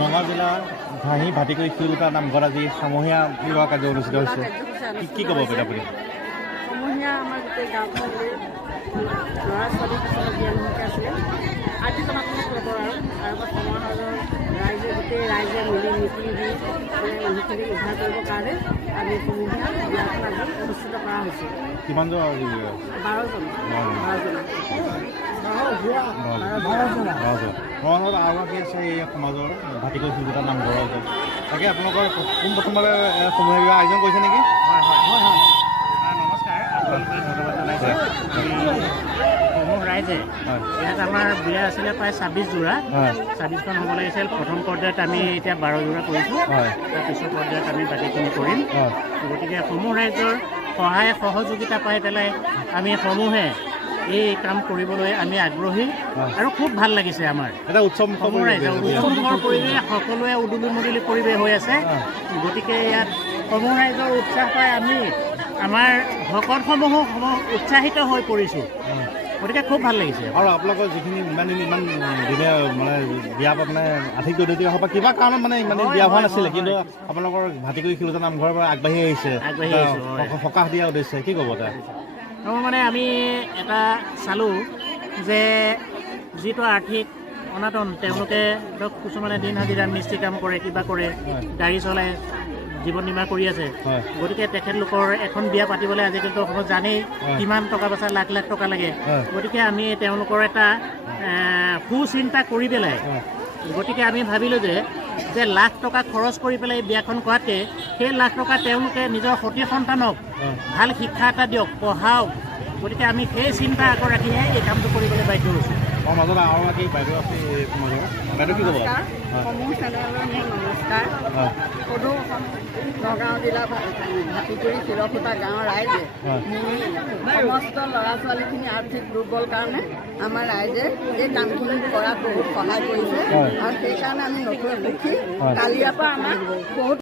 নগাঁও জিলাৰ ঘাঁহি ভাটিকৈ শিলতা নামঘৰ আজি সমূহীয়া বিবাহ কাৰ্য অনুষ্ঠিত হৈছে। কি ক'ব পাৰিব আপুনি? সমূহীয়া আমাৰ গোটেই গাঁওখন ল'ৰা ছোৱালী কিছুমান বিয়ামুখী আছিলে আজি জনাত্মক লগৰ আৰু সমাজৰ ৰাইজে গোটেই ৰাইজে মিলি মিটিং দি মানুহখিনিক উদ্ধাৰ কৰিবৰ কাৰণে আমি সমূহীয়া বিয়াখন আজি অনুষ্ঠিত কৰা হৈছে। কিমানজন? 12জন। আৰু কি আছে এই সমাজৰ ভাটিকৈ শিলতা নামঘৰৰ তাকে আপোনালোকৰ পোনপ্ৰথমভাৱে সমূহীয়া বিবাহ আয়োজন কৰিছে নেকি? নমস্কাৰ। সমূহ ৰাইজে ইয়াত আমাৰ বিয়া আছিলে প্ৰায় 26 যোৰা। 26খন হ'ব লাগিছিল। প্ৰথম পৰ্যায়ত আমি এতিয়া 12 যোৰা কৰিছোঁ। তাৰপিছৰ পৰ্যায়ত আমি বাকীখিনি কৰিম। গতিকে সমূহ ৰাইজৰ সহায় সহযোগিতা পাই পেলাই আমি সমূহে এই কাম কৰিবলৈ আমি আগ্ৰহী আৰু খুব ভাল লাগিছে আমাৰ। এটা উৎসৱৰ পৰিৱেশ, সকলোৱে উদুলি মুদুলি পৰিৱেশ হৈ আছে। গতিকে ইয়াত সমূহ ৰাইজৰ উৎসাহ পাই আমি আমাৰ ভকতসমূহো উৎসাহিত হৈ পৰিছোঁ। গতিকে খুব ভাল লাগিছে। আৰু আপোনালোকৰ যিখিনি ইমান দিনে মানে বিয়া মানে আৰ্থিক দৰিদ্ৰতা হওক বা কিবা কাৰণত মানে ইমান দিন বিয়া হোৱা নাছিলে, কিন্তু আপোনালোকৰ ভাটিকৈ শিলতা নামঘৰৰ পৰা আগবাঢ়ি আহিছে সকাহ দিয়া উদ্দেশ্যে কি ক'ব তাত? মানে আমি এটা চালোঁ যে যিটো আৰ্থিক অনাটন, তেওঁলোকে ধৰক কিছুমানে দিন হাজিৰা মিস্ত্ৰী কাম কৰে, কিবা কৰে, গাড়ী চলাই জীৱন নিৰ্বাহ কৰি আছে। গতিকে তেখেতলোকৰ এখন বিয়া পাতিবলৈ আজিকালিতো অসমত জানেই কিমান টকা পইচা লাখ লাখ টকা লাগে। গতিকে আমি তেওঁলোকৰ এটা সুচিন্তা কৰি পেলাই গতিকে আমি ভাবিলোঁ যে লাখ টকা খৰচ কৰি পেলাই বিয়াখন কৰাতকৈ সেই লাখ টকা তেওঁলোকে নিজৰ সতি সন্তানক ভাল শিক্ষা এটা দিয়ক, পঢ়াওক। গতিকে আমি সেই চিন্তা আগত ৰাখিহে এই কামটো কৰিবলৈ বাধ্য হৈছোঁ। মাজত আৰু বাকী বাইদেউ আছে সমাজৰ বাইদেউ কি ক'ব? সমূহ চেনেললৈ মোৰ নমস্কাৰ। সদৌ নগাঁও জিলা ভাটিকুৰি শিলখুটা গাঁৱৰ ৰাইজে সমস্ত ল'ৰা ছোৱালীখিনি আৰ্থিক দুৰ্বল কাৰণে আমাৰ ৰাইজে এই কামখিনি কৰাত বহুত সহায় কৰিছে আৰু সেইকাৰণে আমি নথৈ সুখী। কালিৰ পৰা আমাক বহুত